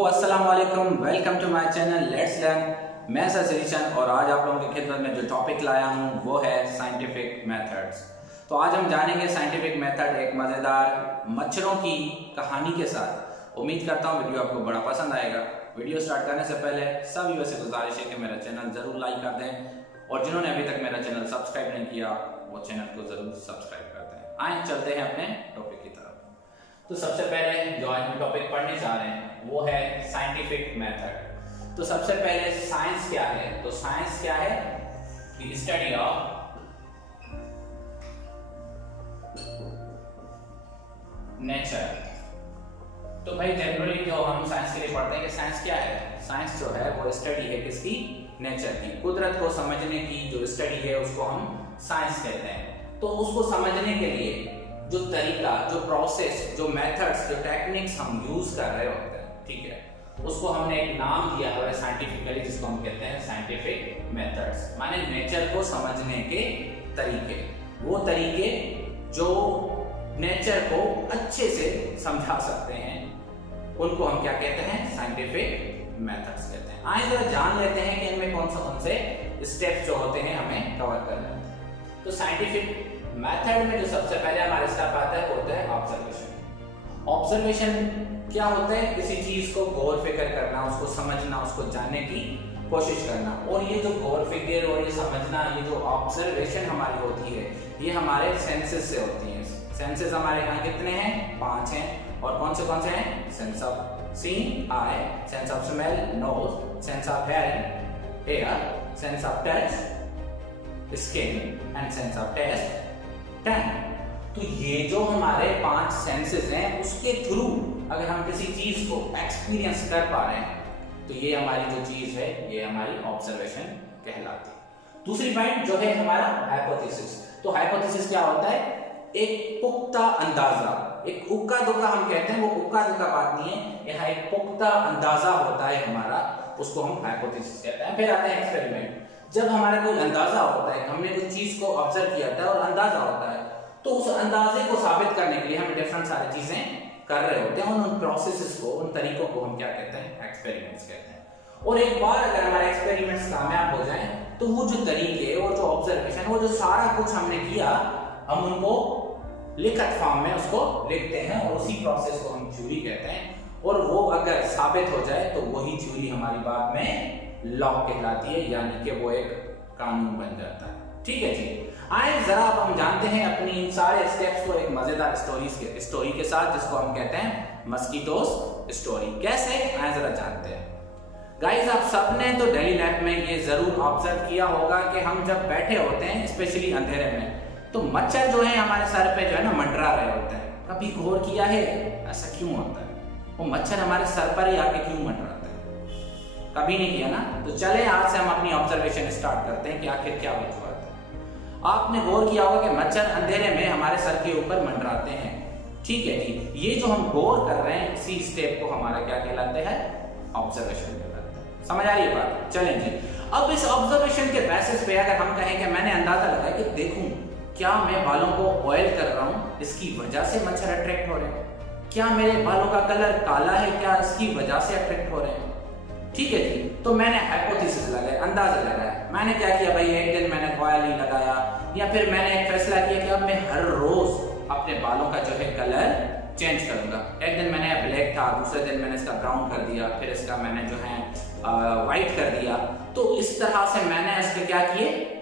अस्सलाम वालेकुम, welcome to my channel let's learn. मैं सर सरीशन और आज आप लोगों की खिदमत में जो टॉपिक लाया हूँ वो है साइंटिफिक मेथड्स। तो आज हम जानेंगे साइंटिफिक मेथड एक मज़ेदार मच्छरों की कहानी के साथ। उम्मीद करता हूँ वीडियो आपको बड़ा पसंद आएगा। वीडियो स्टार्ट करने से पहले सभी वैसे गुजारिश है कि मेरा चैनल ज़रूर लाइक कर दें और जिन्होंने अभी तक मेरा चैनल सब्सक्राइब नहीं किया वो चैनल को ज़रूर सब्सक्राइब कर दें। आए चलते हैं अपने टॉपिक की तरफ। तो सबसे पहले जो आज हम टॉपिक पढ़ने जा रहे हैं वो है साइंटिफिक मेथड। तो सबसे पहले साइंस क्या है? तो साइंस क्या है? The study of nature. तो भाई जनरली जो हम साइंस के लिए पढ़ते हैं कि साइंस क्या है? साइंस जो है वो स्टडी है किसकी? नेचर की। कुदरत को समझने की जो स्टडी है उसको हम साइंस कहते हैं। तो उसको समझने के लिए जो तरीका, जो प्रोसेस, जो मेथड्स, जो टेक्निक्स हम यूज कर रहे होते हैं, ठीक है, उसको हमने एक नाम दिया है साइंटिफिकली, जिसको हम कहते हैं साइंटिफिक मेथड्स। माने नेचर को समझने के तरीके, वो तरीके जो नेचर को अच्छे से समझा सकते हैं उनको हम क्या कहते हैं? साइंटिफिक मेथड्स कहते हैं। आइए जरा जान लेते हैं कि इनमें कौन से स्टेप्स जो होते हैं हमें कवर करने होते हैं। तो साइंटिफिक मेथड में जो सबसे पहले हमारे स्टेप आता है होता है ऑब्जर्वेशन। ऑब्जर्वेशन क्या होता है? किसी चीज को गौर फिक्र करना, उसको समझना, उसको जानने की कोशिश करना। और ये जो गौर फिक्र और ये समझना, ये जो ऑब्जर्वेशन हमारी होती है ये हमारे सेंसेस से होती है। सेंसेस हमारे यहाँ कितने हैं? 5 हैं। और कौन से हैं? Sense of seeing eye, sense of smell nose, sense of hearing ear, sense of touch skin and sense of taste 10। तो ये जो हमारे 5 सेंसेस हैं उसके थ्रू अगर हम किसी चीज को एक्सपीरियंस कर पा रहे हैं तो ये हमारी जो चीज है ये हमारी ऑब्जर्वेशन कहलाती है। दूसरी पॉइंट जो है हमारा हाइपोथेसिस। तो हाइपोथेसिस क्या होता है? एक पुख्ता अंदाजा, एक उक्का दुक्का हम कहते हैं, वो उक्का दुक्का बात नहीं है, यह एक पुख्ता अंदाजा होता है हमारा, उसको हम हाइपोथेसिस कहते हैं। फिर आते हैं एक्सपेरिमेंट। जब हमारा कोई अंदाजा होता है, हमने कोई चीज को ऑब्जर्व किया था और अंदाजा होता है, तो उस अंदाजे को साबित करने के लिए हम डिफरेंट सारी चीजें कर रहे होते हैं। उन प्रोसेसेस को, उन तरीकों को हम क्या कहते हैं? एक्सपेरिमेंट्स कहते हैं। और एक बार अगर हमारे एक्सपेरिमेंट्स कामयाब हो जाएं तो वो जो तरीके और जो ऑब्जर्वेशन, वो जो सारा कुछ हमने किया, हम उनको लिखित फॉर्म में उसको लिखते हैं और उसी प्रोसेस को हम थ्योरी कहते हैं। और वो अगर साबित हो जाए तो वही थ्योरी हमारी बाद में लॉ कहलाती है, यानी कि वो एक कानून बन जाता है। ठीक है जी। आइए जरा अब हम जानते हैं अपनी इन सारे स्टेप्स को एक मजेदार स्टोरी के साथ, जिसको हम कहते हैं मस्कीटोस स्टोरी। कैसे? आइए जरा जानते हैं। गाइस, आप सबने तो डेली लाइफ में ये जरूर ऑब्जर्व किया होगा कि हम जब बैठे होते हैं स्पेशली अंधेरे में, तो मच्छर जो है हमारे सर पे जो है ना मंडरा रहे होते हैं। कभी गौर किया है ऐसा क्यों होता है? वो मच्छर हमारे सर पर ही आके क्यों मंडराते हैं? कभी नहीं किया ना? तो चले आज से हम अपनी ऑब्जर्वेशन स्टार्ट करते हैं कि आखिर क्या वजूहत है। आपने गौर किया होगा कि मच्छर अंधेरे में हमारे सर के ऊपर मंडराते हैं। ठीक है जी। ये जो हम गौर कर रहे हैं इसी स्टेप को हमारा क्या कहलाते हैं? ऑब्जर्वेशन कहलाते हैं। समझ आ रही है बात? चलें जी। अब इस ऑब्जर्वेशन के बेसिस पे अगर हम कहें कि मैंने अंदाजा लगाया कि देखूं क्या मैं बालों को ऑयल कर रहा हूं, इसकी वजह से मच्छर अट्रैक्ट हो रहे हैं, क्या मेरे बालों का कलर काला है, क्या इसकी वजह से अट्रैक्ट हो रहे हैं। ठीक है जी। तो मैंने हाइपोथेसिस लगाया, अंदाजा लगाया। मैंने क्या किया भाई, एक दिन मैंने ऑयल ही लगाया, या फिर मैंने एक फैसला किया कि अब मैं हर रोज अपने बालों का जो है कलर चेंज करूंगा। एक दिन मैंने ब्लैक था, दूसरे दिन मैंने इसका ब्राउन कर दिया, फिर इसका मैंने जो है व्हाइट कर दिया। तो इस तरह से मैंने इसके क्या किए?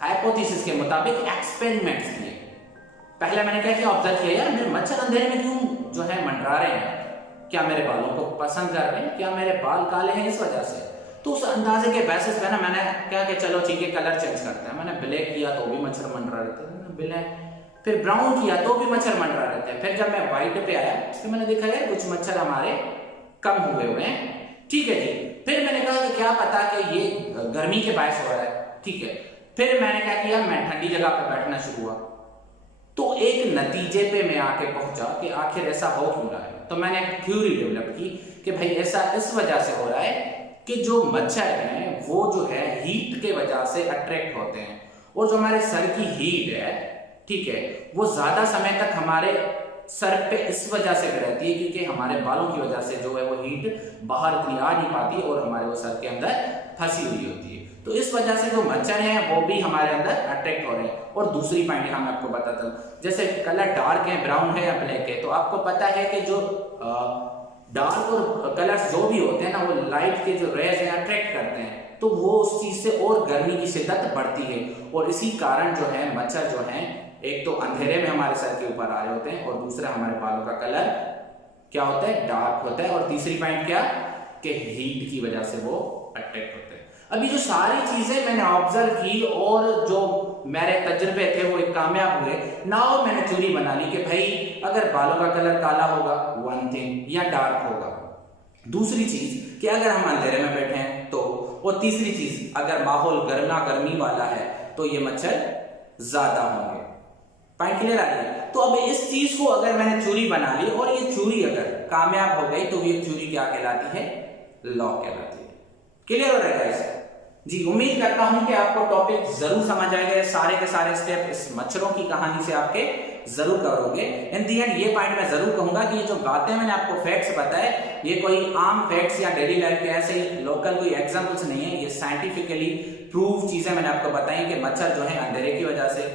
हाइपोथेसिस के मुताबिक एक्सपेरिमेंट्स किए। पहले मैंने क्या किया? ऑब्जर्व किया, यार मेरे मच्छर अंधेरे में क्यों जो है मंडरा रहे हैं, क्या मेरे बालों को पसंद कर रहे हैं, क्या मेरे बाल काले हैं इस वजह से। तो उस अंदाजे के बेसिस पे ना मैंने क्या कि चलो ठीक है कलर चेंज करते हैं। मैंने ब्लैक किया तो भी मच्छर मंडरा रहते हैं, ब्लैक। फिर ब्राउन किया तो भी मच्छर मंडरा रहते हैं। फिर जब मैं व्हाइट पे आया तो मैंने देखा यार कुछ मच्छर हमारे कम हुए हैं। ठीक है जी। फिर मैंने कहा कि क्या पता कि ये गर्मी के बायस हो रहा है। ठीक है। फिर मैंने क्या किया? मैं ठंडी जगह पे बैठना शुरू हुआ। तो एक नतीजे पे मैं आके पहुंचा कि आखिर ऐसा हो क्यों रहा है। तो मैंने एक थ्योरी डेवलप की कि भाई ऐसा इस वजह से हो रहा है कि जो मच्छर हैं वो जो है हीट के वजह से अट्रैक्ट होते हैं, और जो हमारे सर की हीट है, ठीक है, वो ज्यादा समय तक हमारे सर पे इस वजह से भी रहती है क्योंकि हमारे बालों की वजह से जो है वो हीट बाहर इतनी आ नहीं पाती और हमारे वो सर के अंदर फंसी हुई होती है। तो इस वजह से जो मच्छर हैं वो भी हमारे अंदर अट्रैक्ट हो रहे हैं। और दूसरी पॉइंट हम आपको बताता हूँ, जैसे कलर डार्क है, ब्राउन है या ब्लैक है, तो आपको पता है कि जो डार्क और कलर्स जो भी होते हैं ना वो लाइट के जो रेज हैं अट्रैक्ट करते हैं, तो वो उस चीज से और गर्मी की शिद्दत बढ़ती है और इसी कारण जो है मच्छर जो है एक तो अंधेरे में हमारे सर के ऊपर आ रहे होते हैं और दूसरा हमारे बालों का कलर क्या होता है, डार्क होता है। और तीसरी पॉइंट क्या कि हीट की वजह से वो अट्रैक्ट होते हैं। अभी जो सारी चीजें मैंने ऑब्जर्व की और जो मेरे तजुर्बे थे वो एक कामयाब हुए। नाउ मैंने थ्योरी बना ली कि भाई अगर बालों का कलर काला होगा वन थिंग या डार्क होगा, दूसरी चीज कि अगर हम अंधेरे में बैठे हैं तो, और तीसरी चीज अगर माहौल गर्मी वाला है तो ये मच्छर ज्यादा होंगे। पॉइंट क्लियर आ रही है? तो अब इस चीज को अगर मैंने थ्योरी बना ली और ये थ्योरी अगर कामयाब हो गई तो ये थ्योरी क्या कहलाती है, लॉ कहलाती है। क्लियर हो रहा है गाइस? जी, उम्मीद करता हूं कि आपको टॉपिक जरूर समझ आएगा। सारे के सारे स्टेप इस मच्छरों की कहानी से आपके जरूर करोगे। इन दी एंड ये पॉइंट मैं जरूर कहूंगा कि ये जो बातें मैंने आपको फैक्ट्स बताए ये कोई आम फैक्ट्स या डेली लाइफ के ऐसे ही लोकल कोई एग्जाम्पल्स नहीं है, ये साइंटिफिकली प्रूव चीजें मैंने आपको बताई कि मच्छर जो है अंधेरे की वजह से,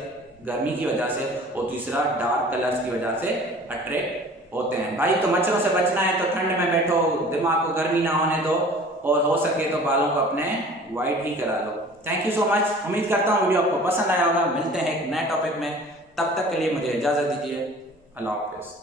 गर्मी की वजह से और तीसरा डार्क कलर्स की वजह से अट्रैक्ट होते हैं। भाई तो मच्छरों से बचना है तो ठंड में बैठो, दिमाग को गर्मी ना होने दो और हो सके तो बालों को अपने व्हाइट ही करा लो। Thank you so much. उम्मीद करता हूँ वीडियो आपको पसंद आया होगा। मिलते हैं एक नए टॉपिक में, तब तक के लिए मुझे इजाजत दीजिए। अल्लाह हाफिज़।